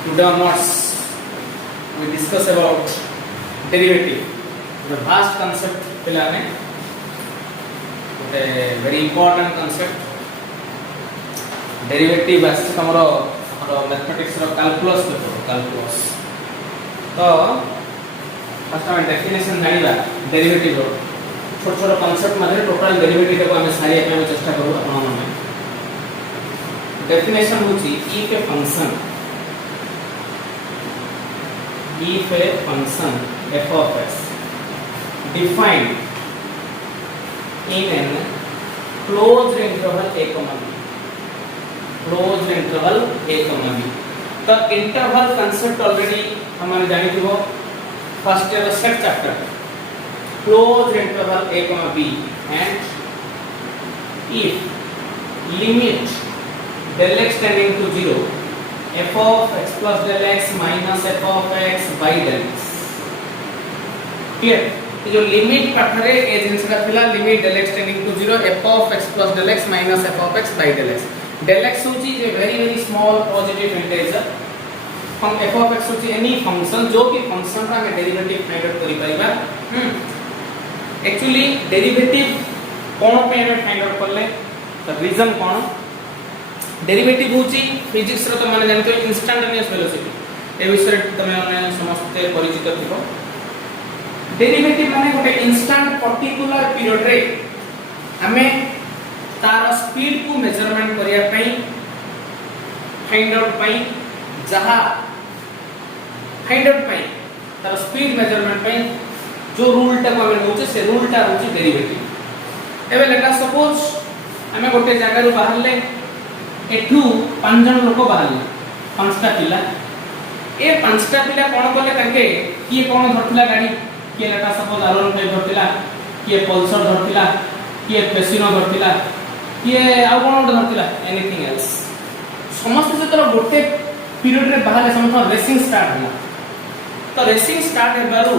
Today onwards we discuss about derivative. The vast concept पिलाने, a very important concept. Derivative आजसे तमरो mathematics row calculus देखो calculus. तो first हमें definition जानिबा derivative रो. छोट छोट concept माने total derivative को हमें सारी अपने चेष्टा करू अपन में. Definition होची if a function f of x defined in an closed interval a comma b, closed interval a comma b. तो interval concept already हमारे जानी थी वो first year set chapter closed interval a comma b and if limit del x tending to 0 f of x plus del x minus f of x by del x. Clear? ये जो limit पाठरे ए जिनस का फिला limit del x tending to 0 f of x plus del x minus f of x by del x. del x होची ए very small positive integer. हम f of x होची any function जो भी function का हम derivative find out करि पाइबा. Actually derivative कोन पे हम फाइंड आउट करले तो रीजन कोन डेरिवेटिव होची फिजिक्स रो तो माने जानते हो इंस्टैंटेनियस वेलोसिटी ए विषय तमे माने समस्त परिचित थिबो. डेरिवेटिव माने गोटे इंस्टेंट पर्टिकुलर पीरियड रे हमें तार स्पीड को मेजरमेंट करिया पई फाइंड आउट पई जहा फाइंड आउट पई तार स्पीड मेजरमेंट पई जो रूल टा को हमें होचे से रूल टा होचे डेरिवेटिव. एबे लेट अस सपोज हमें गोटे जगह रो बाहर ले एठू 5 जन लोक बाहरले 5टा पिला ए 5टा पिला कोन कले ताके किए कोन धरतिला गाड़ी किए लेटा सपोज आरोन पे धरतिला किए पल्सर धरतिला किए पेसिनो धरतिला किए आ कोन धरतिला एनीथिंग एल्स समस्त से तो गोटे पीरियड रे बाहरले समस्त रेसिंग स्टार्ट होला. तो रेसिंग स्टार्ट हेबारु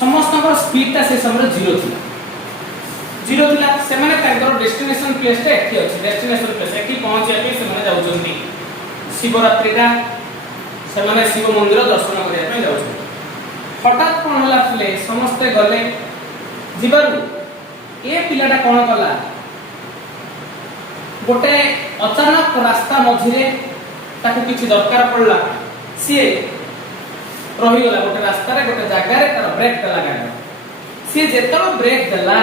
समस्त को स्पीड ता से समय 0 थिला 0 थिला से माने ताकर डेस्टिनेशन प्लेस ता एठी अछि. डेस्टिनेशन प्लेस एठी पहुंचे पे से माने जाउछन्ती शिवरात्रि दा से माने शिव मंदिर दर्शन करिया पे जाउछन्ती. हठात कोन होला प्ले समस्त गले जिबारु ए पिलाटा कोन कला गोटे अचानक रास्ता मझिरे ताके किछि दरकार पड़ला सी रही गला गोटे रास्ता रे गोटे जागा रे तार ब्रेक दला गाडी सी जेतलो ब्रेक दला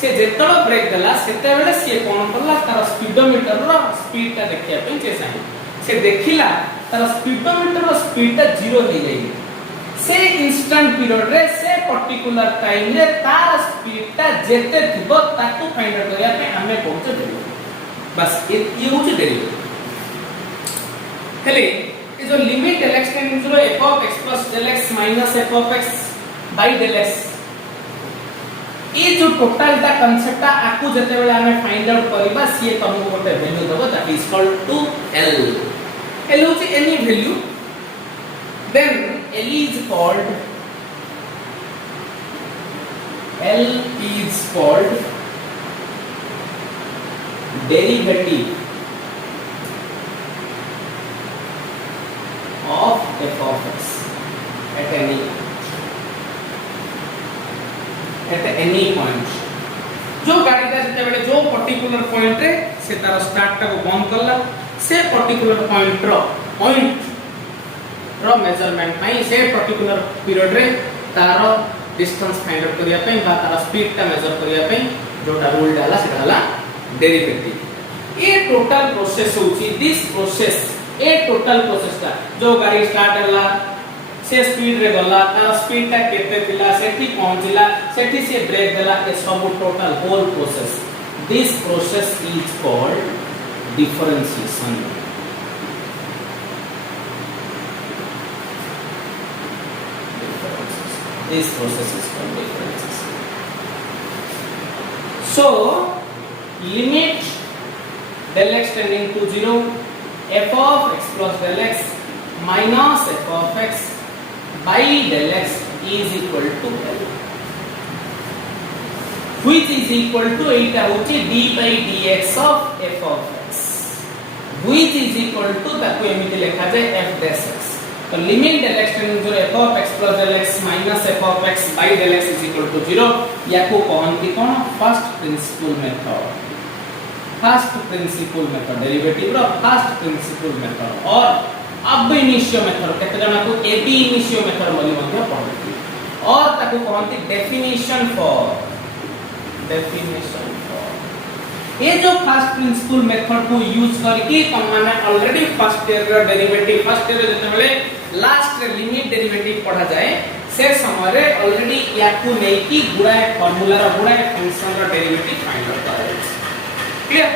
से जेतलो ब्रेक दला सेते बेले से कोन करला तार स्पीडोमीटर रो स्पीड ता देखिया पे जे चाहि से देखिला तार स्पीडोमीटर रो स्पीड ता 0 हो जाई. से इंस्टेंट पीरियड रे से पर्टिकुलर टाइम रे तार स्पीड ता जेते थिबो ताकू फाइंड आउट करिया पे हमें पहुंचे देबो. बस ये होची डेरिवेटिव. हेले ये जो limit del x tending to f of x plus del x minus f of x by del x ये जो टोटल ता कांसेप्ट आकु जते बेले हमें फाइंड आउट करबा सी तुमको गोटे वैल्यू देबो that is equal to l. l होची any value then l is called derivative of f of x at any point. जो गाड़ी ता जते बेले जो पर्टिकुलर पॉइंट रे से तार स्टार्ट टा को बंद करला से पर्टिकुलर पॉइंट रो मेजरमेंट पई से पर्टिकुलर पीरियड रे तार डिस्टेंस फाइंड आउट करिया पई बा तार स्पीड टा मेजर करिया पई जोटा रूल डाला से डाला डेरिवेटिव. ये टोटल प्रोसेस होची this process A total process ता जो गाड़ी स्टार्ट होला से स्पीड रे गला तार स्पीड ता केते थिला सेठी पहुंचिला सेठी से ब्रेक देला ए सब total whole process. This process is called differentiation. This process is called differentiation. So limit del x tending to 0 f of x plus del x minus f of x by del x is equal to L, which is equal to 8 होची d by dx of f of x. which is equal to ताको एमिति लिखा जाए f dash x तो limit del x tending to f of x plus del x minus f of x by del x is equal to 0 याको कहंती कोन first principle method derivative row first principle method और अब initio method केते जना को ab initio method बोली मध्ये पढती और ताको कहंती डेफिनेशन फॉर ये जो फर्स्ट प्रिंसिपल मेथड को यूज करके तुम माने ऑलरेडी फर्स्ट ईयर रो डेरिवेटिव फर्स्ट ईयर जते बेले लास्ट रे लिमिट डेरिवेटिव पढ़ा जाए से समय रे ऑलरेडी याकू नै की गुडाए फार्मूला रो गुडाए फंक्शन रो डेरिवेटिव फाइंड आउट करे क्लियर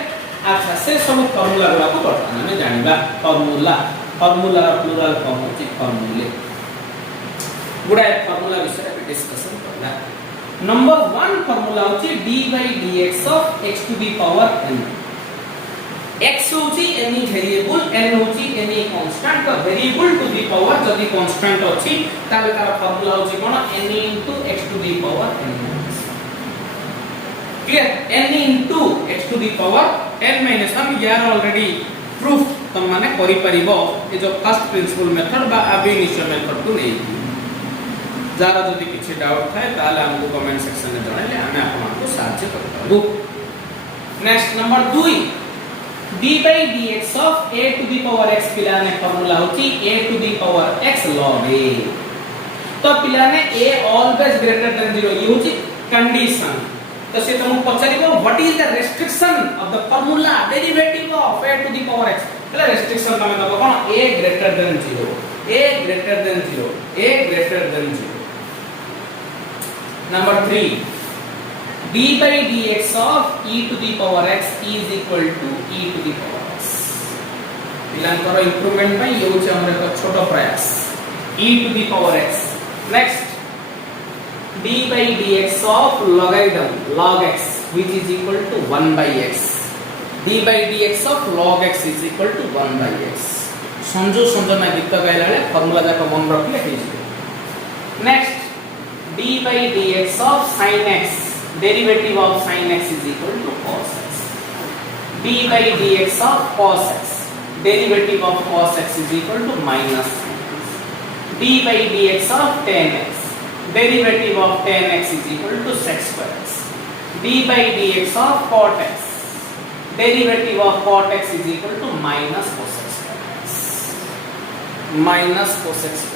अच्छा से सब फार्मूला गुडा को वर्तमान में जानिबा फार्मूला रो प्लुरल फॉर्म होची फार्मूले गुडाए फार्मूला विषय पे डिस्कशन करला नंबर 1 फार्मूला होची d by dx of x to the power n x होची any variable n होची any constant का variable to the power जदी constant होची ताले तार फार्मूला होची कोन n into x to the power n clear n into x to the power n minus 1 यार already proof तुम माने करि परिबो ए जो फर्स्ट प्रिंसिपल मेथड बा अब इनिशियल मेथड को नै जार जदि किछि डाउट थाए ताले हमको कमेंट सेक्शन में जणाइले हमें आपको सहायता करबो next number 2 d by dx of a to the power x पिलाने फार्मूला होची a to the power x log a तो पिलाने a always greater than 0 ये होची कंडीशन तो से तुमको पचारिबो what is the restriction of the formula derivative of a to the power x पहला रेस्ट्रिक्शन तमे दबो कोन a greater than 0 a greater than 0 a greater than 0 Number 3 d by dx of e to the power x is equal to e to the power x पिलांकर improvement में ये होचे हमरे को छोटो प्रयास e to the power x next d by dx of logarithm log x which is equal to 1 by x d by dx of log x is equal to 1 by x संजो ना गीत गाइला फार्मूला जाक मन रखले हे next d by dx of sin x derivative of sin x is equal to cos x d by dx of cos x derivative of cos x is equal to minus sin x d by dx of tan x derivative of tan x is equal to sec square x d by dx of cot x derivative of cot x is equal to minus cos x minus cos x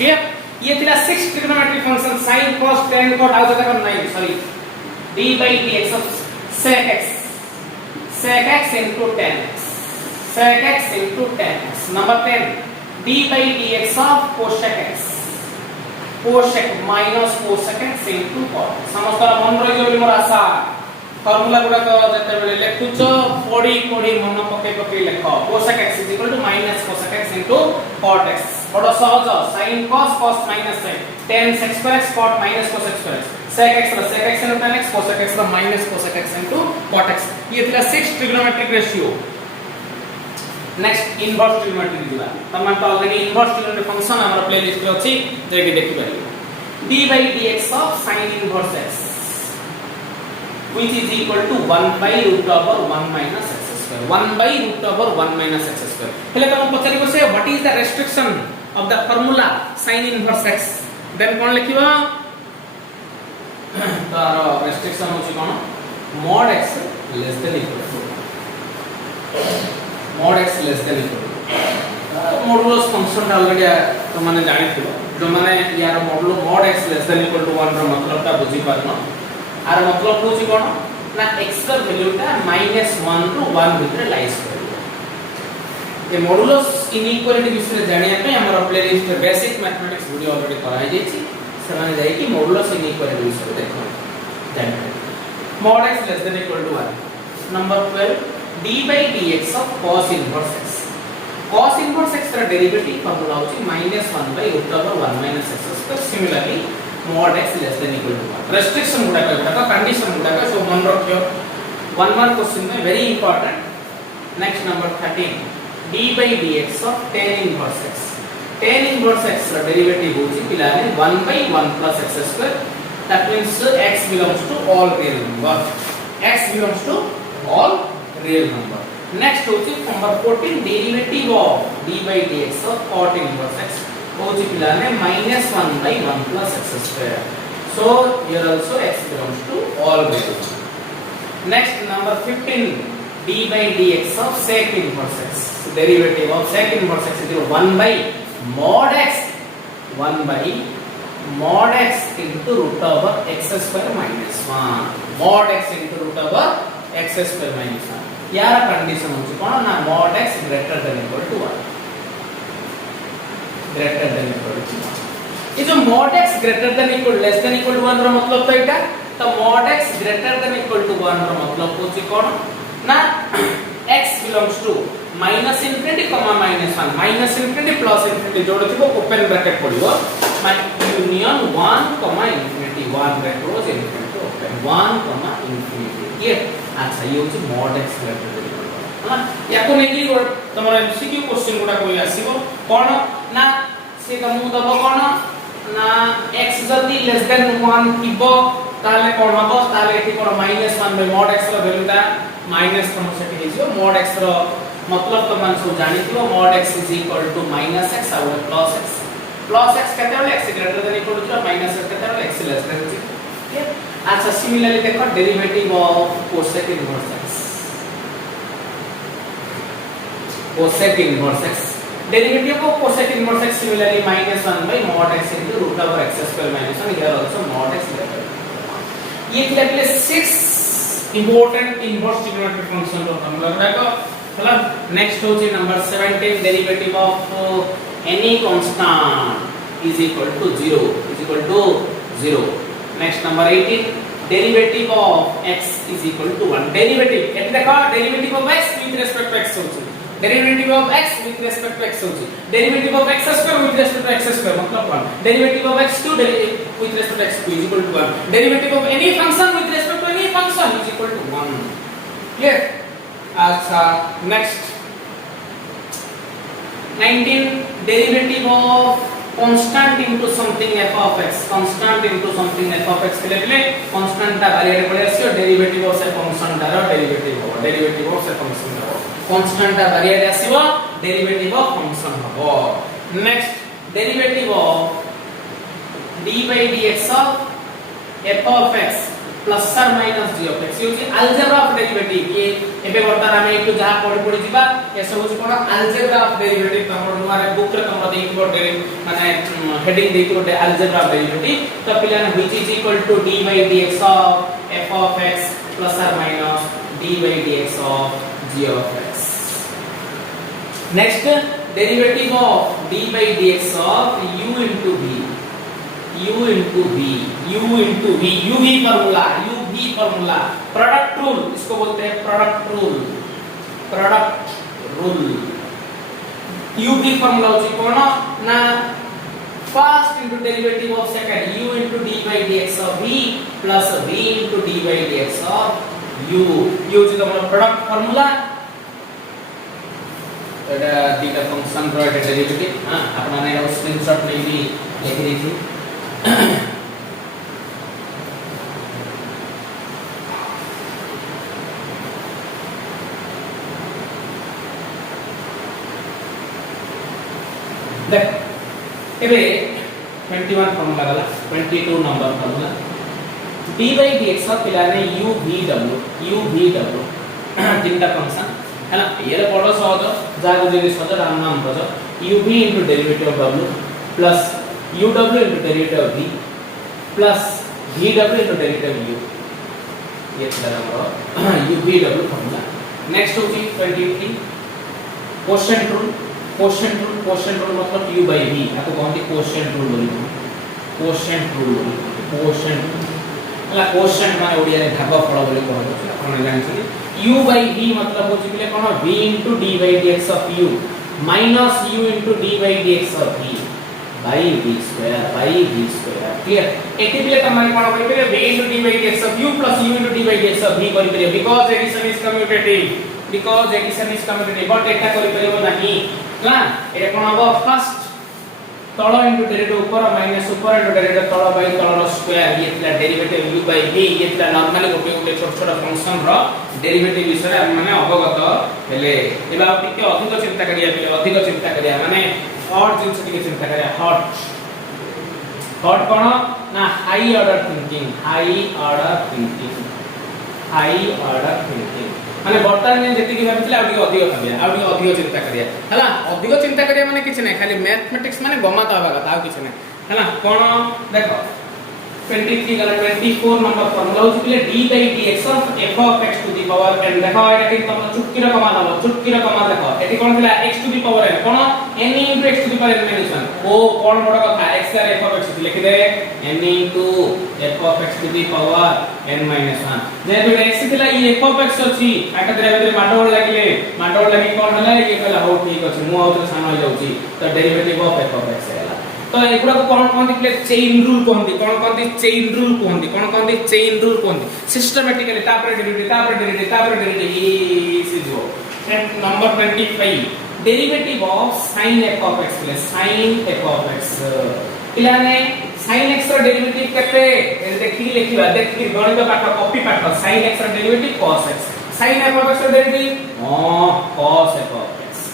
clear ये थिला 6 trigonometric function sin cos tan cot आ जाता है नहीं sorry d by dx of sec x into tan x sec x into tan x number 10 d by dx of cosec x cosec minus cosec x into cot समस्त मन रहि जो मोर आशा formula गुडा को जते बेले लेखुचो पडी मन पके लेखो cosec x is equal to minus cosec x into cot x बडो सहज sin cos minus sin tan sec square x cot minus cos square x sec x into tan x cosec x minus cosec x into cot x ये थिला 6 trigonometric ratio next inverse trigonometric दिबा तमा तो already inverse trigonometric function हमर play list रे अछि जे कि देखि पारियो d by dx of sin inverse x which is equal to 1 by root over 1 minus x square 1 by root over 1 minus x square हेले तम पचारिबो से what is the restriction of the formula sin inverse x then कोन लिखिबा तार restriction होची कोन mod x less than equal to mod x less than equal to modulus function already तो माने जानि थिबो जो माने यार modulo mod x less than equal to 1 रो मतलब ता बुझी पारनो आर मतलब होची कोन ना x का वैल्यू ता -1 रो 1 भितर लाइस कर ये मॉडुलस इनइक्वालिटी विषय जानिया पे हमर playlist basic mathematics video already कराई जाईची समान जाई कि मॉडुलस इनइक्वालिटी विषय देखो जानि mod x less than equal to 1 number 12 d by dx of cos inverse x का डेरिवेटिव फार्मूला होची -1 by root over 1 minus x square similarly mod x less than equal to 1 restriction गुडा का condition गुडा का सो मन रखियो 1 mark question में very important next number 13 d by dx of tan inverse x का डेरिवेटिव होची पिलाने 1 by 1 plus x square that means x belongs to all real number next होची number 14 derivative of d by dx of cot inverse x होची पिला ने -1 by 1 plus x square. So here also x belongs to all values. Next number 15 d by dx of sec inverse x. So derivative of sec inverse x is 1 by mod x, 1 by mod x into root over x square minus 1. Mod x into root over x square minus 1. यार condition होची कोन ना mod x greater than equal to 1. Greater than equal to 1. ये जो mod x greater than equal less than equal to 1 रो मतलब तो एटा तो mod x greater than equal to 1 रो मतलब होची कोन ना x belongs to minus infinity comma minus 1 minus infinity plus infinity जोड़ थिबो open bracket पड़िबो union 1 comma infinity 1 bracket close infinity open 1 comma infinity ये अच्छा ये होची mod x greater than equal to 1 हां याको नेकी तमरा एमसीक्यू क्वेश्चन गुडा कोई आसीबो कोन ना से तमु दबो कोन ना x जदी लेस देन 1 थिबो ताले कोन हबो ताले एठी कोन -1 by mod x रो वैल्यू ता माइनस तम सेठी हेजियो mod x रो मतलब तो मन सब जानि थिबो mod x is equal to -x और plus x कहते हैं x greater than equal to 0 minus x कहते हैं x less than 0 ठीक है अच्छा सिमिलरली देखो derivative of cosec inverse x cosec inverse x derivative of cosec inverse x similarly -1 by mod x into root over x square minus 1 here also mod x greater than ये क्या 6 important inverse trigonometric function रो हम लग रहा है मतलब next हो जी number 17 derivative of any constant is equal to 0 next number 18 derivative of x is equal to 1 derivative eight देखो derivative of x with respect to x होची derivative of x with respect to x होची derivative of x square with respect to x square मतलब 1 derivative of x2 with respect to x2 is equal to 1 derivative of any function with respect to any function is equal to 1 clear अच्छा next 19 derivative of constant into something f of x constant into something f of x ले constant ता variable पड़े आसी derivative of से function ता derivative of से function ता constant ता variable आसीबो derivative of function हबो next derivative of d by dx of f of x plus or minus g of x होची algebra of derivative ये एबे वर्तमान ଆମେ एकटु जहा पढि जिबा ए सब होची कोन algebra of derivative हमर नुआरे बुक रे हम देखिबो माने हेडिंग देखिबो algebra of derivative तो पिलाने which is equal to d by dx of f of x plus or minus d by dx of g of x next derivative of d by dx of u into v UV formula product rule इसको बोलते हैं product rule UV formula होची कोन ना first into derivative of second u into d by dx of v plus v into d by dx of u होची तमरा product formula एटा दीटा function रो एटा derivative हां आपना ने screenshot ले भी लिख देथि देख एबे 21 फॉर्मूला गला 22 number formula d by dx of पिलाने u v w तीनटा फंक्शन है ना ये बड़ सहज जागो जे सहज राम नाम बज u v into derivative of w plus u w into derivative of v plus v w into derivative of u ये तरह हमरो u v w formula next होची 23 क्वोशिएंट रूल मतलब u by v आपको कहते क्वोशिएंट रूल बोली quotient हला quotient माने ओडिया रे भागफल बोली कहबो आपण जानछि u by v मतलब होछि बिले कोन v into d by dx of u minus u into d by dx of v by v square clear एति बिले तमारी कोन करि पेले v into d by dx of u plus u into d by dx of v करि पेले because addition is commutative but एटा करि परिबो नाही ना ए कोन हबो first तळ इनटू डेरिवेटिव ऊपर माइनस ऊपर इनटू डेरिवेटिव तळ बाय तळर स्क्वायर ये थिला डेरिवेटिव u बाय v ये थिला नॉर्मली गोटे गोटे छोट छोट फंक्शन रो डेरिवेटिव विषय हम माने अवगत हेले एबा टिके अधिक चिंता करिया पिले अधिक चिंता करिया माने हॉट जिंस टिके चिंता करिया हॉट कोन ना हाई ऑर्डर थिंकिंग माने बर्तमान में जेति कि भाबितले आ टिके अधिक भाबिया आ टिके अधिक चिंता करिया हला अधिक चिंता करिया माने किछ नै खाली मैथमेटिक्स माने गमात होबा कथा आ किछ नै हला कोन देखो 23 गला 24 नंबर फार्मूला हो चुकिले d by dx of f of x to the power n देखो एटा कि तुम चुटकी रो कमा देखो एटी कोन थिला x to the power n cone n into x to the power n minus 1 ओ कोन बड़ कथा x रे f of x लिखि दे n into f of x to the power n minus 1 जे तो x थिला ई f of x अछि आटा द्रव्य दे माडोल लागि कोन हला ये कहला हो ठीक अछि मु आउत सानो हो जाउची तो derivative of f of x हैला तो एगुडा को कोन कोन दिखले चेन रूल कोन चेन रूल कोन सिस्टमैटिकली तापर डेरिवेटिव इज जो number 25 derivative of sin f of x sin f of x इलाने sin x रो डेरिवेटिव केते देखि लिखिबा देखि गणित पाठ कॉपी पाठ sin x रो derivative cos x sin f of x रो derivative cos f of x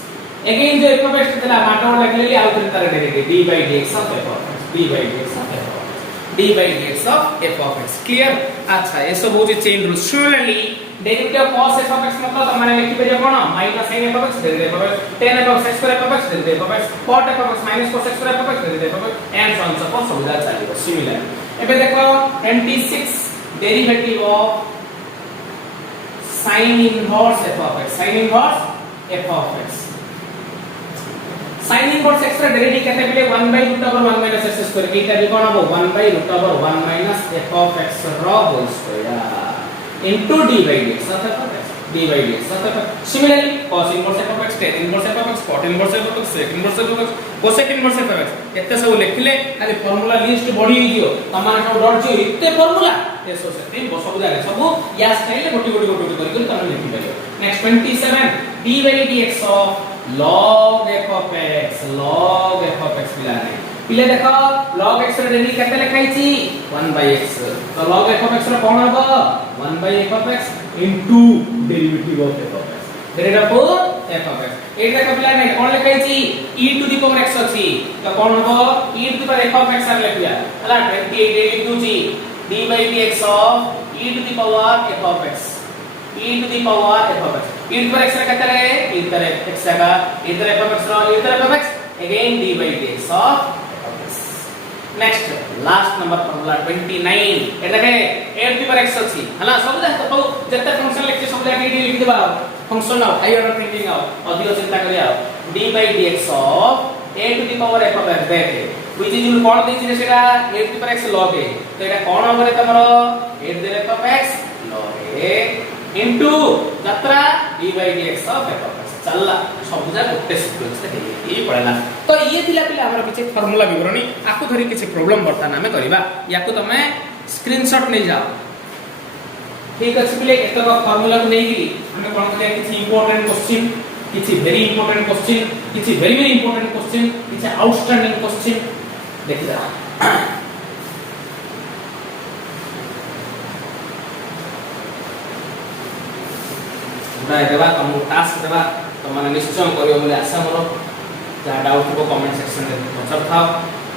again जो f of x तला माटा लागलेली आउतरी तार derivative d by dx of f of x d by dx of f of x clear अच्छा ये सब हो जे chain rule similarly derivative of cos f of x मतलब तमाने लिखि परिया कोन minus sin f of x derivative f of x tan f of x square f of x derivative f of x cot f of x minus cos x square f of x derivative f of x and so on so forth सुविधा चलिबो similar एबे देखो 26 derivative of sin inverse f of x sin inverse f of x sin inverse x रा derivative केते बिले 1 by root over 1 minus x square की तरी कोन हो 1 by root over 1 minus f of x रा whole square into d by dx of f x d by dx of f similarly cos inverse f of x tan inverse f of x cot inverse f of x sec inverse f of x cosec inverse f of x एते सब लिखले खाली formula list बढ़ी दियो तमाने सब डर जे एते formula ए सब सेटिंग सब जाने सब या स्टाइल गोटी कर तमे लिखि परियो next 27 d by dx of log f of x पिले देखो log x रे डेरिवेटिव केते लिखाई छी 1 by x तो log f of x रे कोन हबो 1 by f of x into derivative of f of x derivative of f of x ए देखो पिला नै कोन लिखाई छी e to the power x अछि तो कोन हबो e to the power f of x रे लिखिया हला 28 डेरिवेटिव छी d by dx of e to the power f of x e to the power f of x e to the power x रे केते रे e to the x का e to the f of x row e to the f of x again d by dx of f of x next last number formula 29 एटा के a to the power x अछि हला सब जा तो जत्ते function लिखि सब जा डी लिखि देबा function now high order thinking आउ अधिक चिंता करिया d by dx of a to the power f of x देखे which is कोन देछि जे सेटा a to the power x log a तो एटा कोन होबरे तमरो a to the f of x log a into जत्रा d by dx of f of x चलला सब जा गोटे sequence रे हे ई पड़ला तो ये थिला पिला हमर किछ फार्मूला विवरणी आकु धरि किछ प्रॉब्लम बर्तन हमें करबा याकु तमे स्क्रीनशॉट नै जाओ ठीक अछि पिले एतक फार्मूला को नै गिरी हमें कोन के किछ इंपोर्टेंट क्वेश्चन किछ वेरी इंपोर्टेंट क्वेश्चन किछ वेरी वेरी इंपोर्टेंट क्वेश्चन किछ आउटस्टैंडिंग क्वेश्चन देखि जा उडा देबा हम टास्क देबा तो माने निश्चय करियो बोले आशा मोर जा डाउट को कमेंट सेक्शन रे पचर थाओ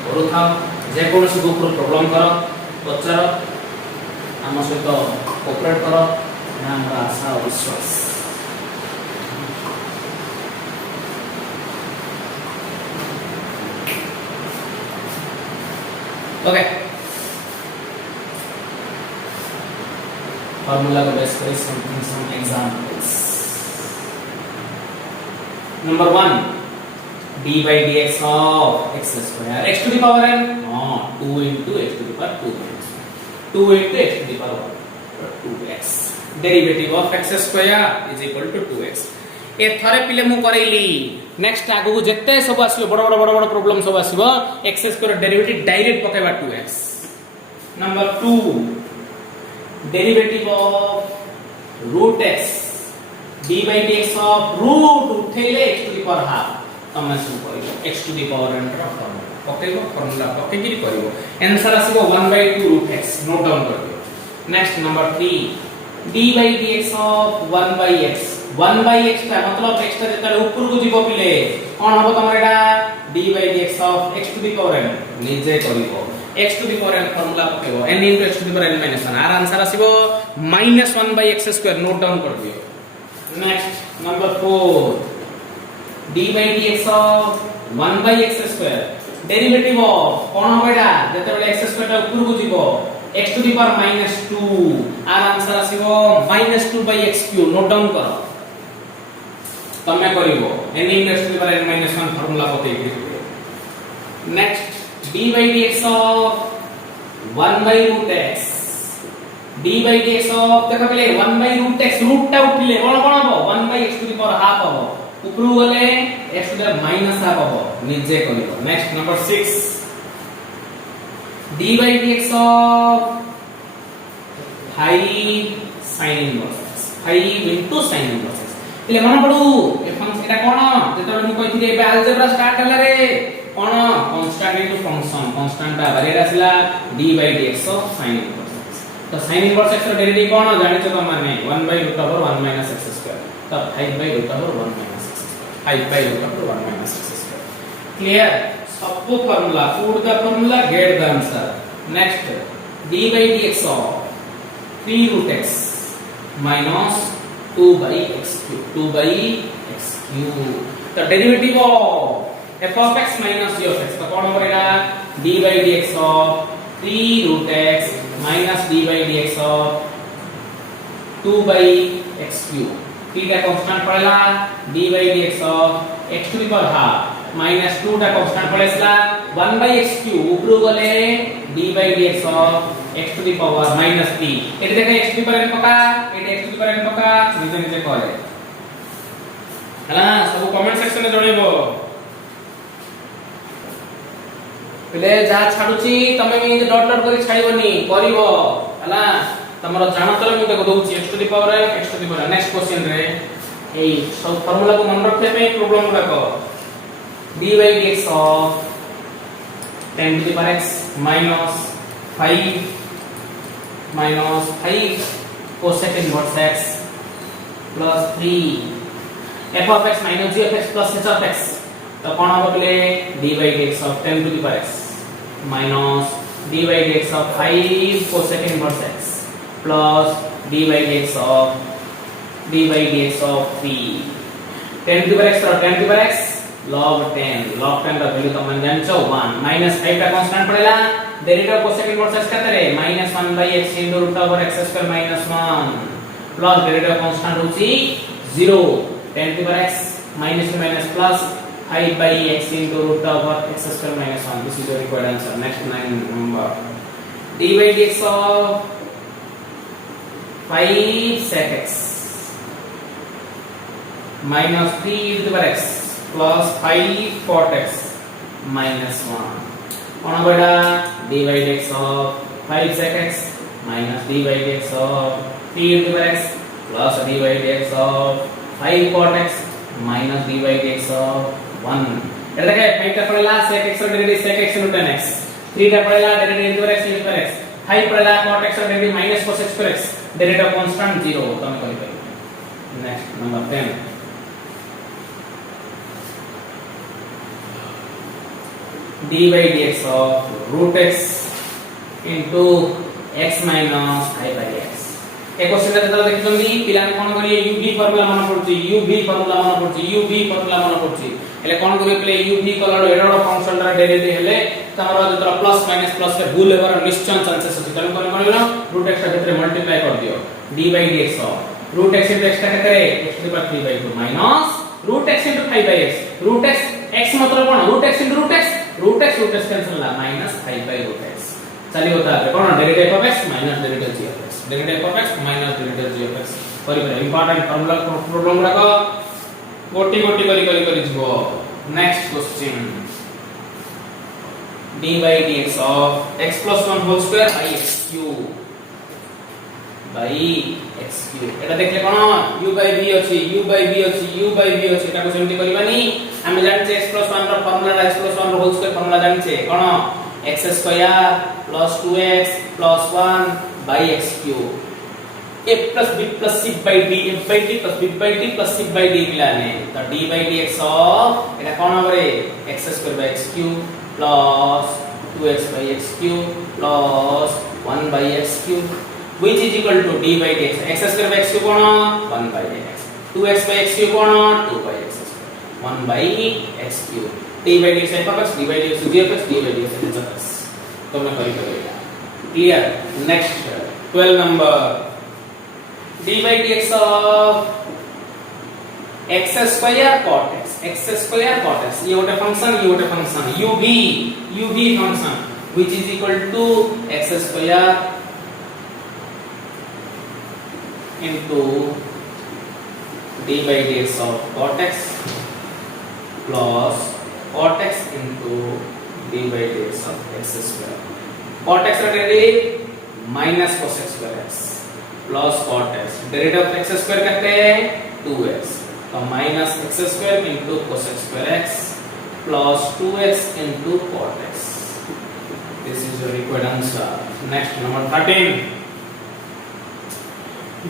करू थाओ जे कोनो से ग्रुप प्रॉब्लम करो पचर हम सहित कोऑपरेट करो ना हमरा आशा और विश्वास ओके formula को बेस करी some examples number 1 d by dx of x square x to the power n 2 into x to the power 2 2 into x to the power 2x derivative of x square is equal to 2x ए थरे पिले मु करैली next आगु को जत्ते सब आसीबो बड़ बड़ प्रॉब्लम सब आसीबो x स्क्वायर डेरिवेटिव डायरेक्ट पकेबा 2x number 2 derivative of root x d by dx of root उठेले x to the power half तमे सब करिवो x to the power n रो फॉर्मूला पकेइबो फॉर्मूला पके कि करिवो आंसर आसीबो 1/2 रूट x नोट डाउन कर दियो next number 3 d by dx of 1/x 1/x का मतलब x ता जेतले ऊपर को जीवो पिले कोन हबो तमर एटा d by dx of x to the power n निजे करिवो x to the power n formula पकेबो n into x to the power n minus 1 आर आंसर आसीबो -1/x² नोट डाउन कर दियो next number 4 d by dx of 1/x² derivative of कोन हबो एटा जेतले x² ता ऊपर को जीवो x to the power -2 आर आंसर आसीबो -2/x³ नोट डाउन करो तमे करिवो n into x to the power n minus 1 formula पके next d by dx of 1/√x d by dx of देखो पहले 1/√x रूट टा उठले कोन कोन हबो 1/x to the power half हबो ऊपर गले x to the minus half हबो निजे करिवो next number 6 d by dx of 5 sin inverse x 5 into sin inverse x એટલે મન પડું એ ફંક્શન એટા કોણ જેતବେଳେ હું કહીଥିଲି ଏବେ આલ્જેબ્રા સ્ટાર્ટ ହେଲା રે કોણ કોન્સ્ટાન્ટ ઇનટુ ફંક્શન કોન્સ્ટાન્ટ ଟା બારે ଆସିଲା d by dx of sin inverse x તો sin inverse x ର ଡେରିଭେଟିଭ કોણ ଜାଣିଛ ତମାନେ 1/√1 minus x² ତ 5/√1 minus x² 5/√1 minus x² clear सबको formula put the formula get the answer next d by dx of 3√x minus 2/x³ 2/x³ the derivative of f of x minus g of x तो कौन होगा d by dx of 3√x minus d by dx of 2/x³ ठीक है constant पड़ेगा d by dx of x to the power half minus 2 टा constant पड़ेसला 1/x³ ऊपर गले d by dx of x to the power minus 3 एटे देखा x to the power n पका एटे x to the power n पका निजे निजे कहले हला सब कमेंट सेक्शन में जणेबो पले जा छाडुची तमे भी डॉट डॉट करी छाडीबनी करिवो हला तमरो जानतले मु देखो दोउची x to the power x to the power next question रे एई सब फार्मूला को मन रखे पे प्रॉब्लम रखो d by dx of 10 to the power x minus 5 cosec inverse x plus 3 f of x minus g of x plus h of x तो कौन होगा पहले d by dx of 10 to the power x minus d by dx of 5 cosec inverse x plus d by dx of 3 10 to the power x और 10 to the power x log 10 का value तो मन जान चो 1 minus 5 का constant पड़ेगा derivative cosec inverse x कितना है -1/x into root over x² minus 1 plus derivative constant होची 0 10 to the power x minus to minus plus 5/x into root over x² minus 1 this is the required answer next 9 number d by dx of 5 sec x minus 3 to the power x plus 5 cot x minus 1 कौन बड़ा d by dx of 5 sec x minus d by dx of 3 to the power x plus d by dx of 5 cot x minus d by dx of 1 এটা দেখে 5 টা পড়লা sec x র derivative sec x into tan x 3 টা पड़ेगा derivative x into square x 5 पड़ेगा cot x और derivative minus cos x square x derivative constant 0 तो हम करेंगे next number 10 d by dx of root x into x minus 5 by x A question रे जेतला देखिसोनी पिलाने कोन करिए uv फार्मूला मन पड़ची uv formula मन पड़ची uv फार्मूला मन पड़ची एले कोन करिए प्ले uv कलर एडो फंक्शन रा डेरिवेटिव हेले तमरो जेतला प्लस माइनस प्लस के भूल हेबार निश्चय चांसेस अछि तने कोन करियो रूट x टा केतरे मल्टीप्लाई कर दियो d by dx of root x into x टा केतरे x to the power 3/2 minus root x into 5 by x root x मतलब कोन root x into root x cancel ला minus 5/√x चली होता है कौन derivative of x minus derivative g of x derivative of x minus derivative g of x करी पर important formula problem रखो गोटी करी जीवो next question d by dx of x plus 1 whole square by x cube एटा देखले कोन u by v अछि u by v अछि u by v अछि एटा को सेमति करबानी हम जानते x জানছে কোন x square plus 2x plus 1 by x cube a plus b plus c by d f by d plus b by d plus c by d মিলানে তো d by dx of এটা কোন হবে x square by x cube plus 2x by x cube plus 1 by x কিউব which is equal to d by dx x square by x cube কোন 1 by x 2x by x cube কোন 2 by x square 1 by x cube d by dx f of x d by dx g of x d by dx h of x তোমরা করি করবে clear next 12 number d by dx of x square cot x ये होता function ub function which is equal to x square into d by dx of cot x plus cot x into d by dx of x square. Cot x derivative minus cos x square x plus cot x derivative of x square करते हैं 2x तो minus x square into cos x square x plus 2x into cot x. This is your required answer. Next number 13.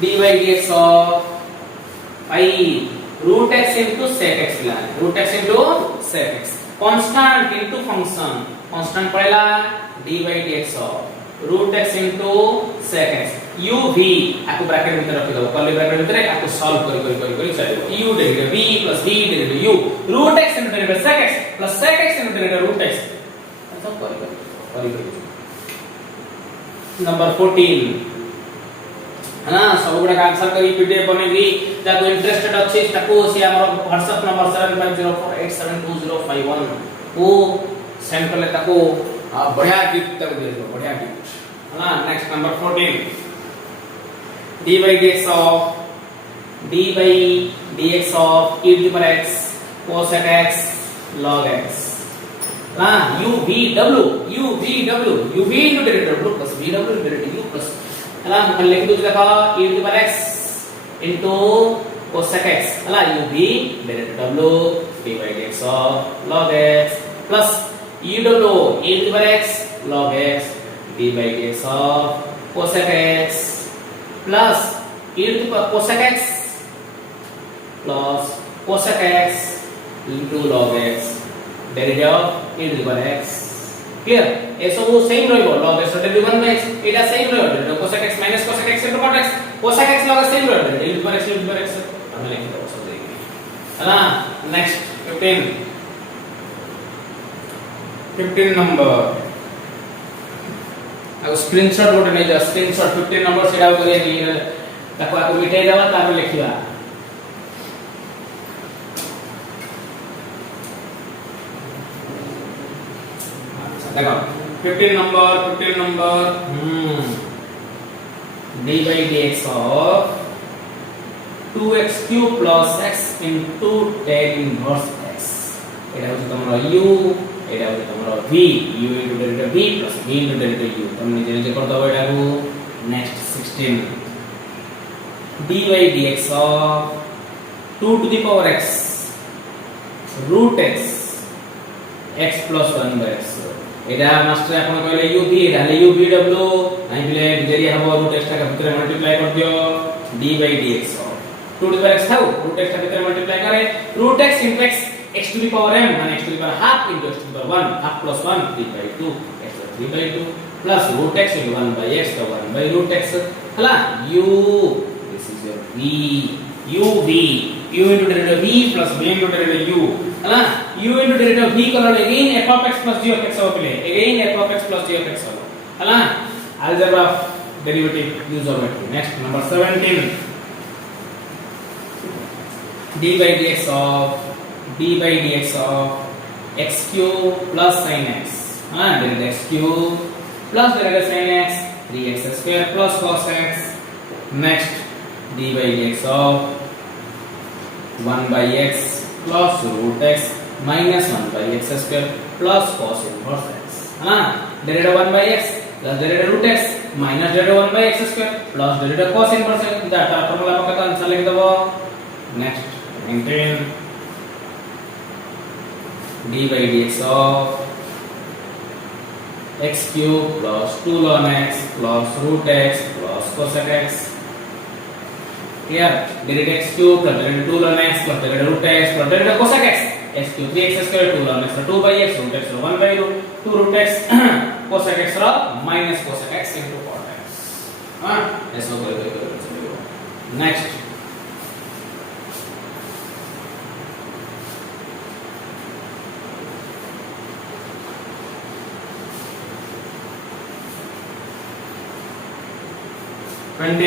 d by dx of I root x into sec x मिलाने root x into sec x constant into function constant पढ़ेला d by dx of root x into sec x u v आपको bracket में रख दो curly bracket में आपको solve कर चलेगा u derivative v plus v derivative u root x into derivative sec x plus sec x into derivative root x सब कर नंबर 14 ना सब गुडा आंसर करी पीडीएफ बनेगी ताको इंटरेस्टेड अछि ताको से हमर WhatsApp नंबर 7504872051 को सेंड करले ताको बढ़िया गिफ्ट तक दे दो बढ़िया गिफ्ट ना next number 14 d by dx of e to the power x cos x log x ना u v w into derivative w plus v w derivative u plus है हम लिख दो देखो e to the power x into cos x है u v derivative w d by dx of log x plus e w e to the power x log x d by dx of cos x plus e to the power cos x plus cos x into log x derivative of e to the power x clear ये सब वो same रहइबो log x डेरिवेटिव 1 by x एटा same रहइबो cos x minus cos x into cot x cos x log x same रहइबो e to the power x हम लिख दो सब देखेंगे है ना नेक्स्ट 15 नंबर अब स्क्रीनशॉट गोटे नै जा स्क्रीनशॉट 15 नंबर सेटा करिया कि ताको आको मिटाई देबा तापर लिखिबा देखो 15 number d by dx of 2x cube plus x into tan inverse x এটা হচ্ছে তোমার u এটা হচ্ছে তোমার v u into derivative v plus v into derivative u তুমি নিজে নিজে করে দাও এটাকু next 16 d by dx of 2 to the power x root x x plus 1 by x এটা মাস্টার এখন কইলে u v এটা হলে u v w নাই বলে যদি হবো root x টাকে ভিতরে মাল্টিপ্লাই কর দিও d by dx of 2 to the power x থাও root x টা ভিতরে মাল্টিপ্লাই করে root x into x x to the power m মানে x to the power half into x to the power 1 half plus 1 3 by 2 x 3 by 2 plus root x into 1 by x तो 1 by root x हला u this is your v u v u into derivative v plus v into derivative u हला u into derivative v करले again f of x plus g of x हो गले again f of x plus g of x हो हला algebra of derivative use of it next number 17 d by dx of x cube plus sin x derivative x cube plus derivative sin x 3x square plus cos x next d by dx of 1 by x plus root x minus 1 by x square plus cos inverse x derivative 1 by x plus derivative root x minus derivative 1 by x square plus derivative cos inverse x data formula पक्का answer लिख दो next 19 d by dx of x cube plus 2 ln x plus root x plus cosec x. Clear? Derivative x cube plus derivative 2 ln x plus derivative root x plus derivative cosec x. X cube 3x square 2 ln x 2 by x root x 1 by 2 root x cosec x minus cosec x into cot x. ऐसा करके चलेगा. Next.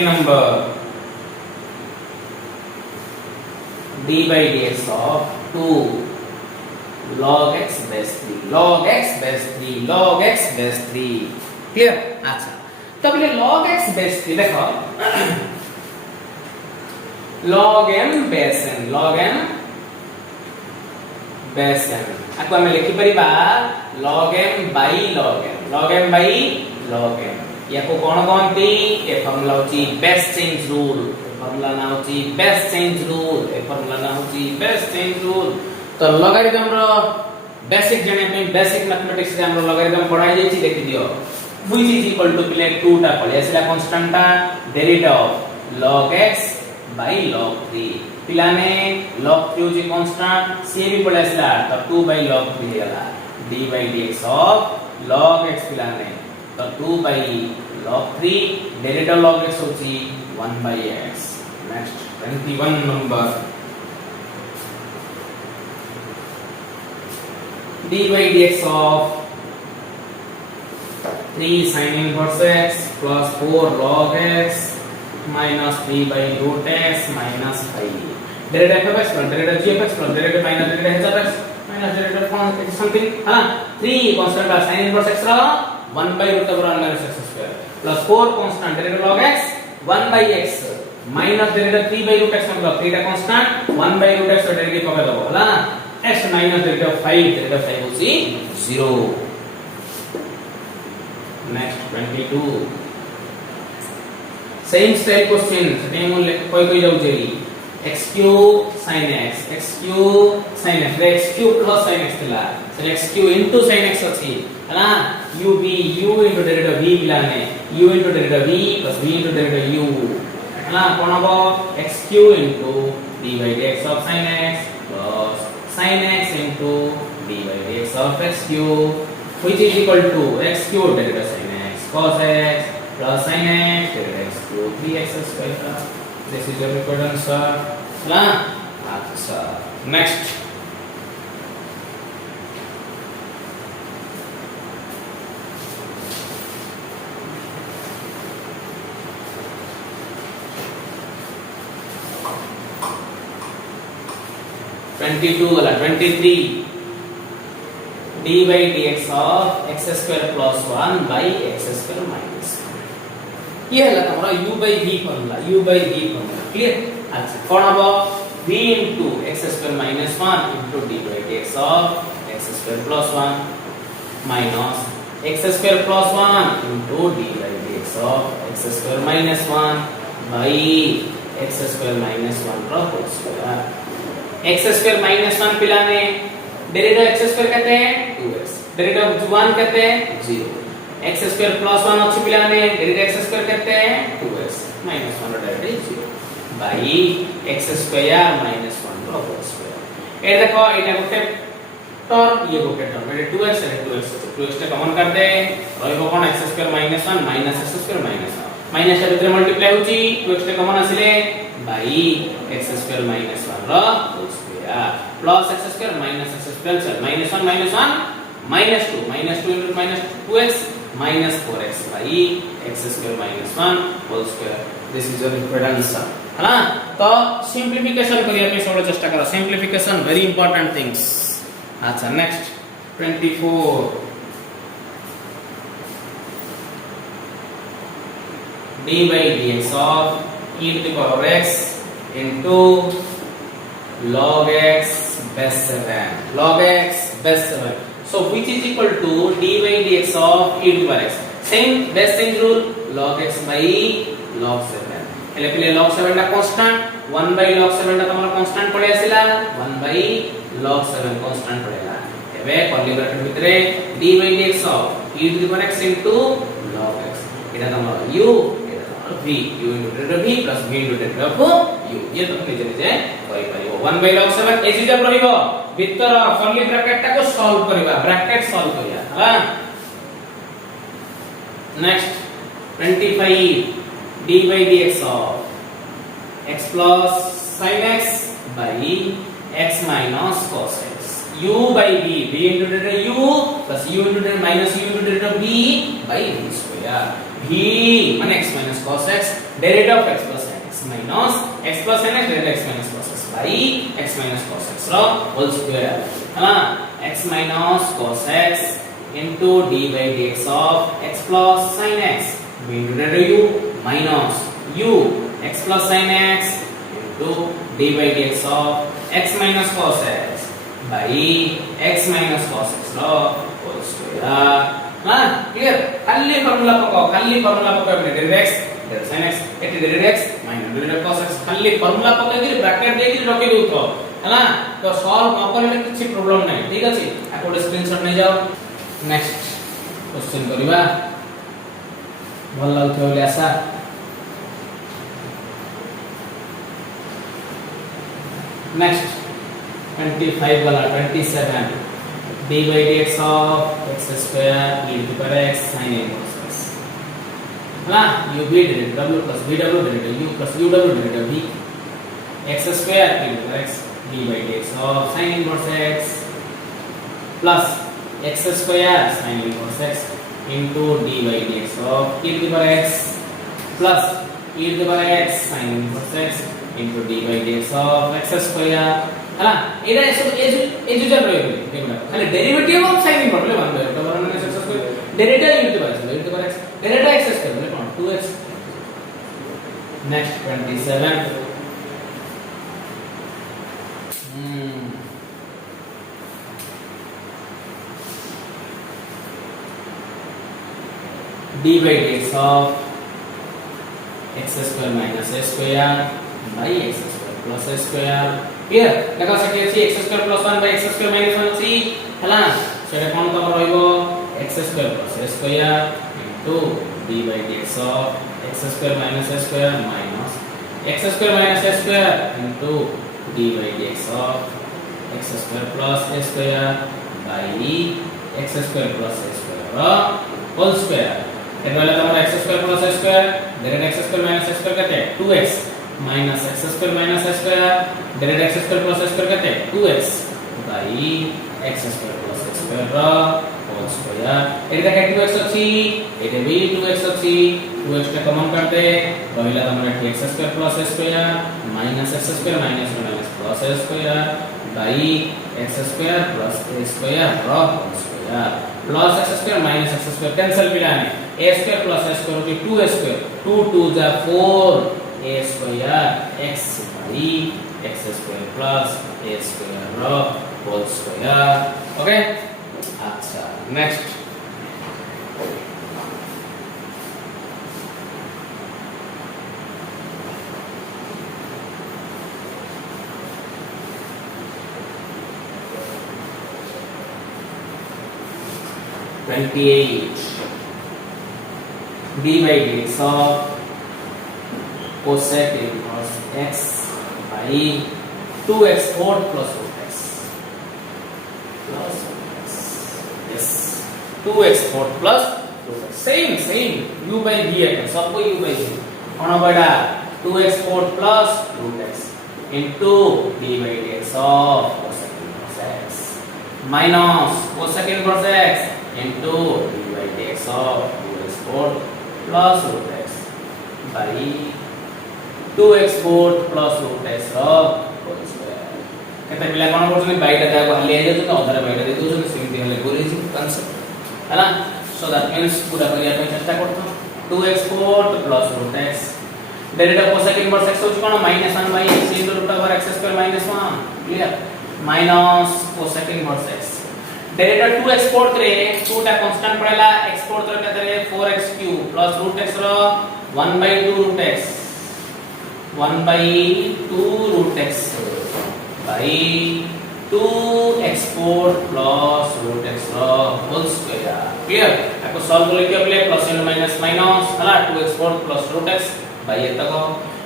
number d by dx of 2 log x base 3 log x base 3 log x base 3. Clear? अच्छा, तब ये log x base 3 देखो log m base n log m base n आपको हमें लिखी परिबा log m by log m log m by log m याको कोन कोनती a formula होची base change rule formula ना होची base change rule a formula ना होची बेस चेंज रूल. तो लॉगरिथम रो बेसिक जने पे बेसिक मैथमेटिक्स रे हमरो लॉगरिथम पढ़ाई जाई छी देखि दियो व्हिच इज इक्वल टू प्ले 2 टा पळे असला कांस्टेंट टा derivative of log x by log 3 पिलाने log 3 जे कांस्टेंट से भी पळे असला तो 2 by log 3 होला d by dx of log x पिलाने तो 2 by log 3 derivative log x होची 1 by x. Next 21 number d by dx of 3 sin inverse x plus 4 log x minus 3 by root x minus 5 derivative of x plus derivative g of x plus derivative minus derivative h of x minus derivative of something 3 constant sin inverse x 1 by root over minus x square plus 4 constant derivative log x 1 by x minus derivative 3 by root x मतलब 3 टा constant 1 by root x derivative पकड़ दो होला x minus derivative 5 होची 0. Next 22 same style question same कोई जाउ jelly x cube sin x sin x x cube plus sin x थिला so x cube into sin x अछि है ना u into derivative v मिलाने u into derivative v plus v into derivative u है ना कोन हो x cube into d by dx of sin x plus sin x into d by dx of x cube which is equal to x cube derivative sin x cos x plus sin x derivative x cube 3x square. This is your required answer. ना अच्छा next वाला 23 d by dx of x square plus 1 by x square minus 1 ये है हमारा u by v formula clear. अच्छा कौन अब v into x square minus 1 into d by dx of x square plus 1 minus x square plus 1 into d by dx of x square minus 1 by x square minus 1 का whole square. x square minus 1 पिलाने derivative x square कहते हैं 2x derivative 1 कहते हैं 0 x square plus 1 अच्छी पिलाने derivative x square कहते हैं 2x minus 1 derivative 0 by x square minus 1 का होल स्क्वायर. ए देखो एटा गोटे टर्म ये गोटे टर्म ये 2x टा कॉमन कर दे रहइबो कोन x square minus 1 minus x square minus 1 minus टा भितर मल्टीप्लाई होची 2x टा कॉमन आसिले by x square minus 1 रा whole square plus x square minus x square minus 1 minus 1 minus 2 into minus 2x minus 4x by x square minus 1 whole square. This is your required answer है ना. तो simplification करिया पे solo चेष्टा करो simplification very important things. अच्छा next 24 d by dx of e to the power x into log x base 7 log x base 7. So which is equal to d by dx of e to the power x. Same base change rule log x by log 7. हेले पहिले log 7 टा constant 1 by log 7 टा तमरा constant पड़े आसिला 1 by log 7 constant पड़ेला. एबे curly bracket भितरे d by dx of e to the power x into log x एटा तमर u एटा तमर v u into derivative v plus v into derivative of u ये तो निजे निजे कहि परिबो 1 by log 7 एज इज रहिबो भितर कर्ली ब्रैकेट टा को सॉल्व करबा ब्रैकेट सॉल्व करिया हला next 25 d by dx of x plus sin x by x minus cos x u by v v into derivative u plus u into derivative minus u into derivative v by v square v माने x minus cos x derivative of x plus sin x minus x plus sin x derivative x minus cos x by x minus cos x रो whole square है x minus cos x into d by dx of x plus sin x v into derivative u minus u x plus sin x into d by dx of x minus cos x by x minus cos x रो whole square हां clear खाली formula पकाओ derivative x derivative sin x eighty derivative x minus derivative cos x खाली formula पकाई कि bracket दे कि रखि देउथो हला तो सॉल्व न करले किछि प्रॉब्लम नै ठीक अछि आको स्क्रीनशॉट नै जाओ नेक्स्ट क्वेश्चन करिबा भल लागथो बोले आशा नेक्स्ट 25 वाला 27 d by dx of x square e to the power x sin a cos x हला u v derivative w plus v w derivative u plus u w derivative v x square e to the power x d by dx of sin inverse x plus x square sin inverse x into d by dx of e to the power x plus e to the power x sin inverse x into d by dx of x square हला एटा सब एजुजल रहबे देखना खाली derivative of sin inverse ले 1 by root over minus x square derivative e to the power x derivative x square ले कौन 2x next 27 d by dx of x square minus a square by x square plus a square clear देखा सके छी x square plus 1 by x square minus 1 छी हला सेटा कोन तम रहइबो x square plus a square into d by dx of x square minus a square minus x square minus a square into d by dx of x square plus a square by x square plus a square whole square एटा वाला तमरा x square plus a square derivative x square minus a square कते 2x minus x square minus a square derivative x square plus a square कते 2x by x square plus a square रा whole square एटा का 2x अछि एटा भी 2x अछि 2x का common करते पहिला तमरा x square plus a square minus x square minus plus a square by x square plus a square रा whole square plus x square minus x square cancel मिलाने a square plus a square होती 2a square 2 2 जा 4 a square x by x square plus a square रो whole square okay अच्छा next d by dx of cosec inverse x by 2x fourth plus root x yes 2x fourth plus root x same u by v है सबको u by v कौन बड़ा 2x fourth plus root x into d by dx of cosec inverse x minus cosec inverse x into d by dx of 2x fourth plus root x by 2x fourth plus root x whole square केते पिला कोन करछन बाइटा जाको हले आ जतो अधर बाइटा दे दोछन सिमिति हले गोरेजी concept हैना so that means पूरा करिया पे चेष्टा करतो 2x fourth plus root x derivative cosec inverse x होछ कोन -1 by x into root over x square minus 1 clear minus cosec inverse x derivative 2x fourth रे 2 टा कांस्टेंट पड़ेला x फोर्थ रे केते रे 4x cube plus root x रो 1/2 root x 1/2 root x by 2x4 plus root x whole square clear आपको solve करके अपने प्लस एंड माइनस माइनस हला 2x4 plus root x by एतक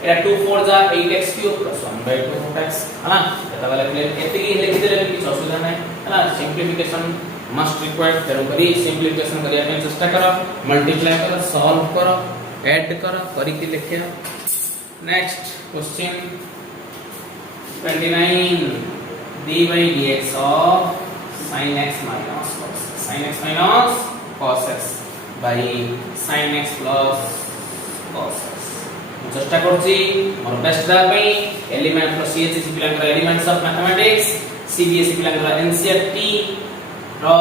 एटा 2 4 जा 8x cube plus 1 by 2 root x हला एतक वाला clear एतिकी लिख देले किछ असुविधा नै हला सिंप्लिफिकेशन मस्ट रिक्वायर्ड तेरो करी सिंप्लिफिकेशन करिया पे चेष्टा करो मल्टीप्लाई करो सॉल्व करो ऐड करो करके लिखिया next question 29 d by dx of sin x minus cos x sin x minus cos x by sin x plus cos x चेष्टा करछि मोर बेस्ट दा पई एलिमेंट प्लस सीएचएस पिलांकर एलिमेंट्स ऑफ मैथमेटिक्स सीबीएसई पिलांकर NCERT रो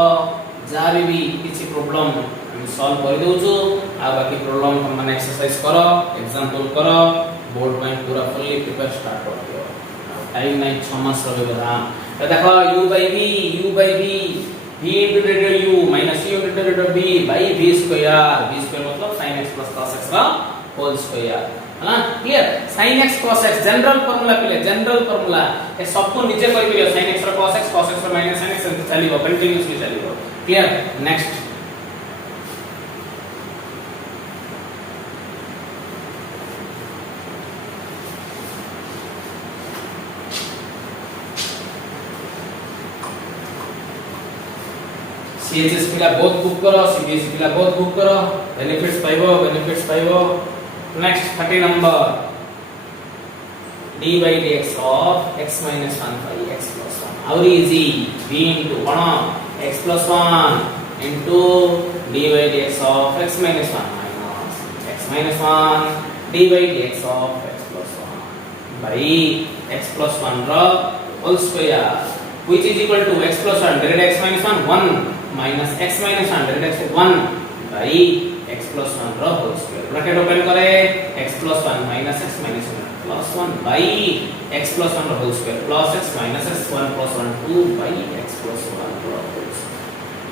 जाबे भी किछि प्रॉब्लम हम सॉल्व कर दोछु आ बाकी प्रॉब्लम हम माने एक्सरसाइज करो एग्जांपल करो बोर्ड में पूरा फुल्ली प्रिपेयर स्टार्ट कर दियो टाइम नहीं 6 मास रहे बता तो देखो u by v v into u minus u into v by v square मतलब sin x plus cos x का होल स्क्वायर है ना clear sin x cos x general formula पिले जनरल फार्मूला ए सब को नीचे कोई भी sin x रो cos x रो minus sin x चलिबो कंटीन्यूअसली चलिबो क्लियर नेक्स्ट सीएचएस पिला बहुत बुक करो सीबीएसई पिला बहुत बुक करो बेनिफिट्स पाइबो next 30 number d by dx of x minus 1 by x plus 1 how easy b into 1 x plus 1 into d by dx of x minus 1 minus x minus 1 d by dx of x plus 1 by x plus 1 रो whole square which is equal to x plus 1 divided x minus 1 1 minus x minus 1 divided x 1 by x plus 1 रो whole square bracket open करे x plus 1 minus x minus 1 plus 1 by x plus 1 रो whole square plus x minus x 1 plus 1 2 by x plus 1 रो whole square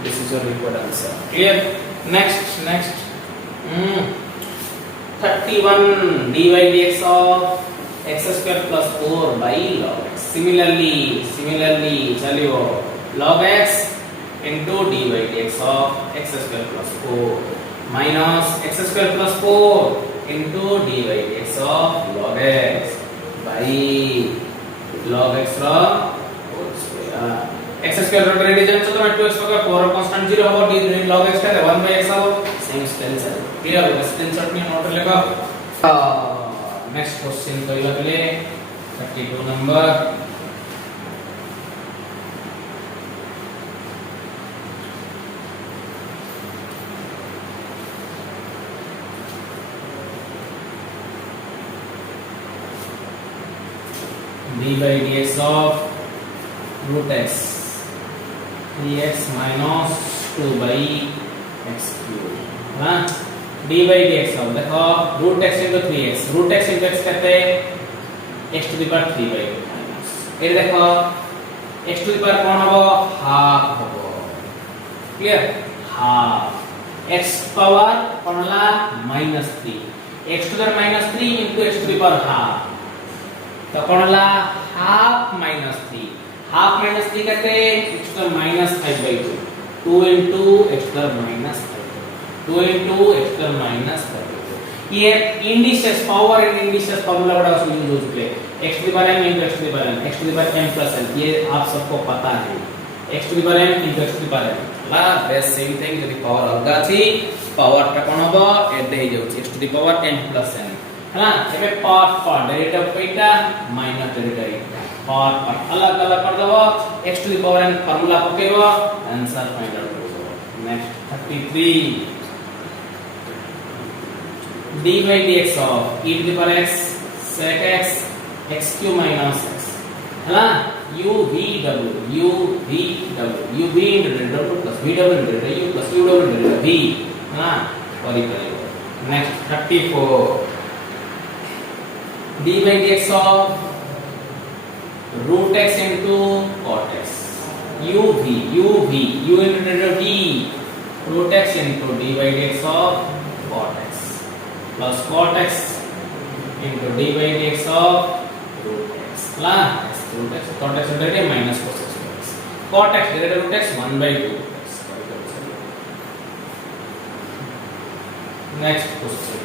this is your required answer clear next 31 d by dx of x square plus 4 by log x similarly चलियो log x into d by dx of x square plus 4 minus x square plus 4 into d by dx of log x by log x रो whole square x square रो division तो मैं 2x का 4 constant 0 होगा d log x का 1 by x होगा same स्टेंसर clear होगा screenshot में नोट लेगा नेक्स्ट क्वेश्चन करिया पहले 32 number d by dx of root x 3x minus 2 by x cube हाँ d by dx of देखो root x into 3x root x into x कहते हैं x to the power 3 by 2 minus ये देखो x to the power कौन होगा half होगा clear half x power कौनला minus 3 x to the power minus 3 into x to the power half तो कौनला half minus 3 कहते हैं x to the minus 5 by 2 2 into x to the minus 5 2 into x to the minus 5 ये indices power and indices formula बड़ा use हो चुके x to the power m into x to the power n x to the power m plus n ये आप सबको पता है x to the power m into x to the power n ला base same thing यदि power अलग अछि power टा कोन हो एड हे जाउ x to the power m plus n है ना एबे पार्ट डेरिवेटिव पैटा माइनस डेरिवेटिव पार्ट अलग अलग कर दबो x to the power n formula पकेबो आंसर फाइंड आउट करबो next 33 d by dx of e to the power x sec x x cube minus x है ना u v w into w plus v w into u plus u w into v हाँ वही करेंगे next 34 d by dx of root x into cot x u into v root x into d by dx of cot x plus cot x into d by dx of root x plus root x cot x into minus cos x cot x derivative root x 1/2 x. Next question.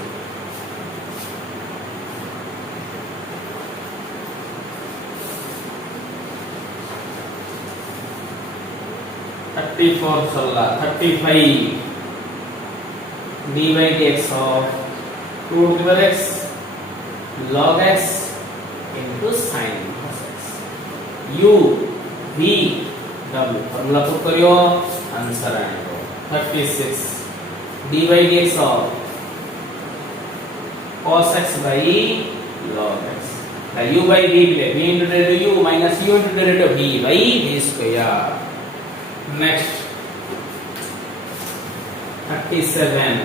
Thirty-four 35 d by dx of 2 to the power x log x into sin cos x. U v w formula put करियो answer आएगा 36 d by dx of cos x by log x. The u by v ले v into derivative u minus u into derivative v by v square. Next 37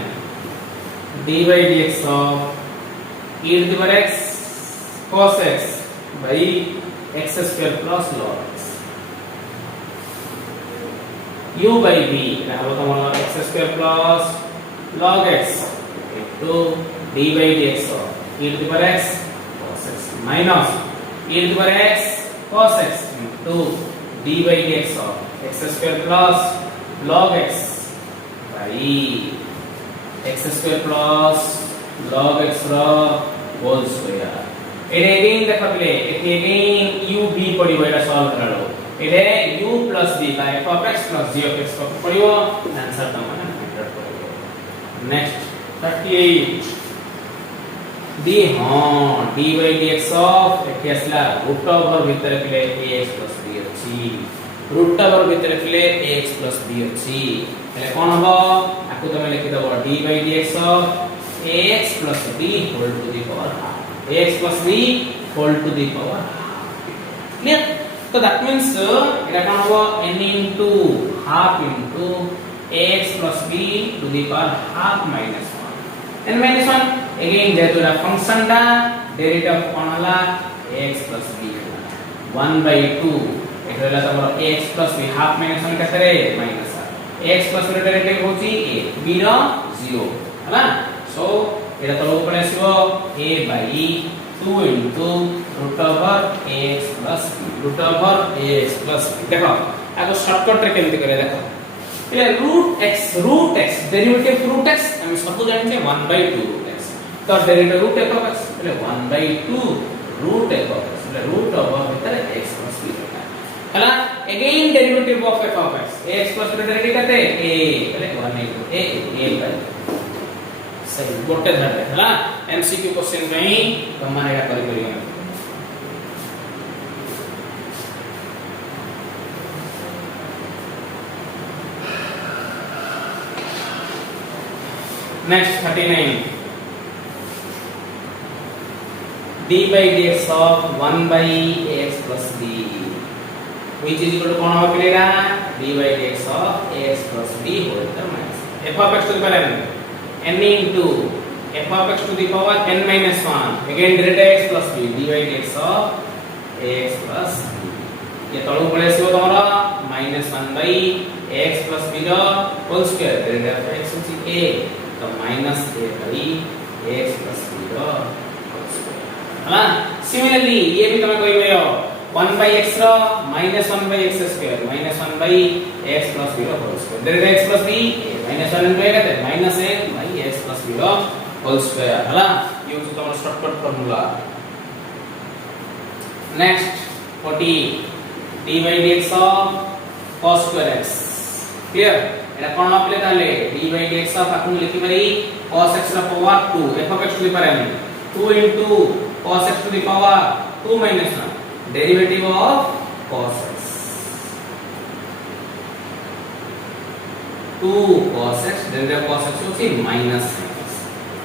d by dx of e to the power x cos x by x square plus log x. U by v hello तुम्हारा x square plus log x into d by dx of e to the power x cos x minus e to the power x cos x into d by dx of x square plus log x by x square plus log x रा whole square. एटे again देखा पले एटे again u v पड़ियो एटा solve करलो एटे u plus v by f of x plus g of x पड़ियो answer तमने 100 पड़ियो. Next 38 d हां d by dx of एटे असला रूट ओवर भीतर पले ax plus b अछि रूट ओवर भीतर पले ax plus b अछि એટલે કોણ હબો આકુ તમે લખી દો d by dx of ax plus b whole to the power half. ax plus b whole to the power half. Clear? So that means এটা কোণ হবো n into half into ax plus b to the power half minus 1. n minus 1 again যেহেতু এটা ফাংশনটা derivative কোণ হলা ax plus b 1/2 এটা হলা তোমার ax plus b half minus 1 কেতে রে minus x plus ର ଡେରିଭେଟିଭ होची a b ର 0 ହେଲା. so ଏଟା ତଳକୁ ପଳେଇ ଆସିବ a by 2 into root over ax plus b root over ax plus b. देखो आगो शॉर्टकट रे केमति करे देखो એટલે root x derivative root x हम सब जानते हैं 1/2 root x तो derivative root f of x એટલે 1/2 root f of x એટલે root over भीतर x plus b ହେଲା. again derivative of f of x ax plus ର ଡେରିଭେଟିଭ କେତେ a એટલે 1 into a by सही गोटे धरले हला एमसीक्यू क्वेश्चन कहीं तमाने एटा करि करियो. Next 39 d by dx of 1 by ax plus b which is equal to कोण हो पिलेगा d by dx of ax plus b whole to the minus f of x to the power n into f of x to the power n minus 1 again derivative x plus b d by dx of ax plus b. ये तळु पळे आसीबो तमरा -1 by ax plus b रो whole square derivative x होची a तो -a by ax plus b रो whole square हला. सिमिलरली ये भी तमे कहिबो 1 by x रो -1 by x square -1 by x plus b रो whole square derivative x plus b -1 into a कहते -a by x plus b रो होल स्क्वायर हला. ये होची तमरा shortcut formula. Next 40 d by dx of cos square x. Clear एटा कोन आपले ताले d by dx of आपन लिखि परी cos x रा power 2 f of x to the power n 2 into cos x to the power 2 minus 1 derivative of cos x 2 cos x derivative of cos x होची minus sin x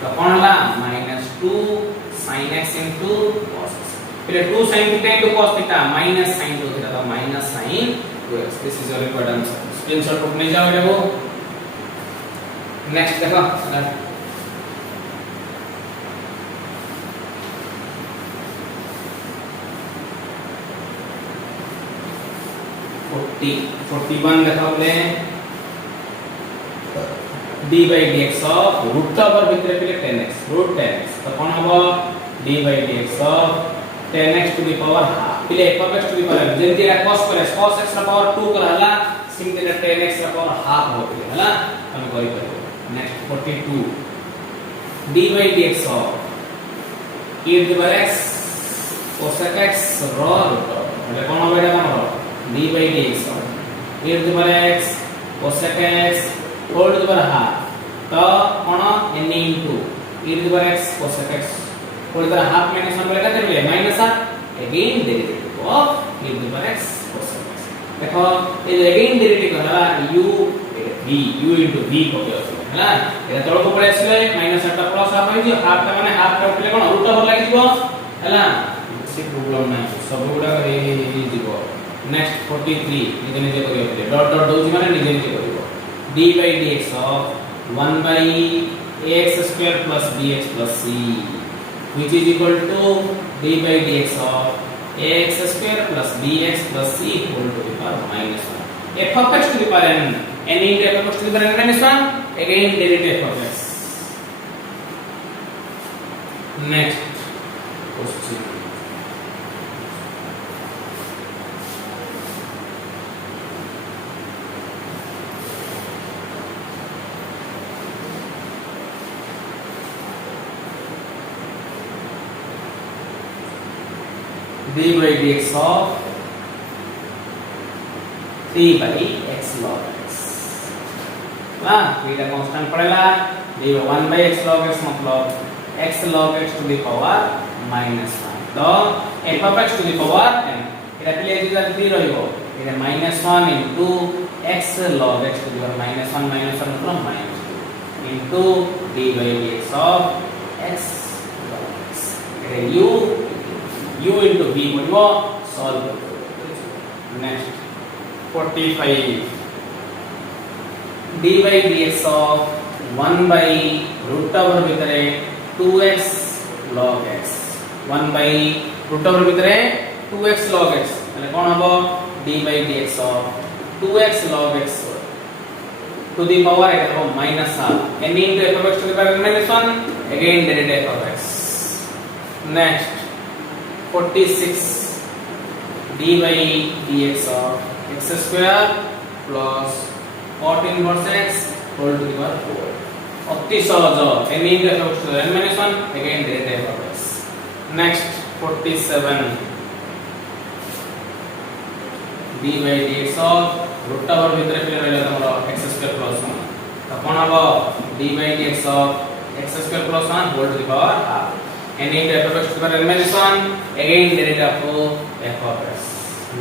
तो कोन हला -2 sin x into cos x पहले 2 sin theta into cos theta minus sin 2 theta तो minus sin 2x. this is your required answer. Screenshot उठने जाओ देखो. Next देखो 41 देखा बोले d by dx of root over भितर पहिले 10x root 10x तो कोन हबो d by dx of 10x to the power half पिले f of x to the power n जेंति Etah cos पर cos x रा पावर 2 करा हला सिंपली एटा tan x रा पावर हाफ हो पिले हला तमे करि परिबो next 42 d by dx of e to the power x cos x रो એટલે કોણ হবে এটা તમારો d by dx of e to the power x cos x whole to the power half तो कोण n into e to the power x cos x whole to the power half minus 1 बोले केते minus half again derivative of e to the power x cos x देखो ये again derivative करला u v u into v को ହେଲା এটা তলକୁ পড়ে আসলে minus টা plus half হৈଯିବ half টা মানে half টা উঠলে কোন root over লাগিଯିବ ହେଲା ସେ problem নাই ସବୁ গুড়া ହେଇ ଯିବ next 43 ନିଜେ ନିଜେ କରିବ ଡଟ ଡଟ ଦଉଚି ମାନେ ନିଜେ ନିଜେ କରିବ d by dx of 1 by ax square plus bx plus c which is equal to d by dx of ax square plus bx plus c whole to the power minus 1 f of x to the power n into f of x to the power n minus 1 again derivative of x next question d by dx of 3 by x log x ना theta constant पड़ेगा ये 1 by x log x मतलब x log x to the power minus 1 तो f of x to the power n এটা play যেটা 3 রহিব এটা minus 1 into x log x to the power minus 1 from minus 2 into d by dx of x log x এটা u into v बोलबो solve करबो next 45 d by dx of 1 by root over ভিতরে 2x log x 1 by root over ভিতরে 2x log x তাহলে কোন হবে d by dx of 2x log x to the power এটা হবে minus half n into f of x to the power minus 1 again derivative of x next 46 d by dx of x square plus cot inverse x whole to the power 4 অতি সহজ n into f of x to the n minus 1 again derivative of x next 47 d by dx of root over ভিতরে ফেলে রইলো তোমরা x square plus 1 তখন হবে d by dx of x square plus 1 whole to the power half n into f of x to the power n minus 1 again derivative of f of x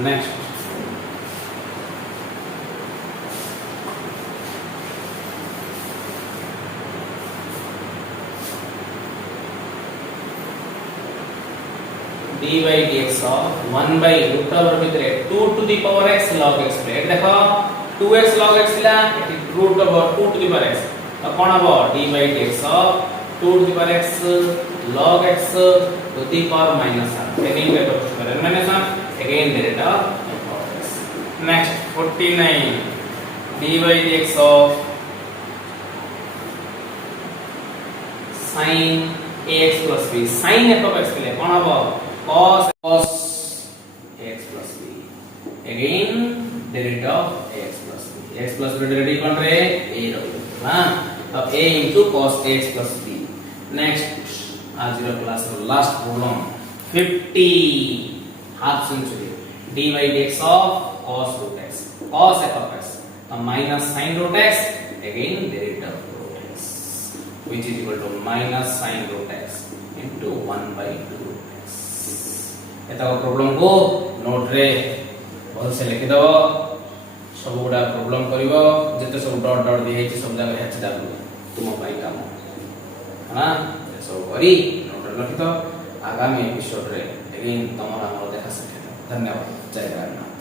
next d by dx of 1 by root over ভিতরে 2 to the power x log x plate দেখো 2x log x লা এটি root over 2 to the power x তো কোন হবে d by dx of 2 to the power x log x to the power minus 1 again we have to power minus 1 again derivative of x next 49 d by dx of sin ax plus b sin f of x के लिए कौन होगा cos ax plus b again derivative of ax plus b x plus b derivative कौन रहे a रहे हाँ अब a into cos ax plus b next आज का क्लास का last problem 50 half century d by dx of cos root x cos f of x तो minus sin root x again derivative of root x which is equal to minus sin root x into 1 by 2 root x एता problem को note रे बहुत से लिखि दो सब गुडा problem करिवो जते सब डॉट डॉट दिए छै सब जगह हेच दाबु तुम पाई काम हां सब करी नोट रखि तो आगामी एपिसोड रे अगेन तमरा हमर देखा सके धन्यवाद जय जगन्नाथ।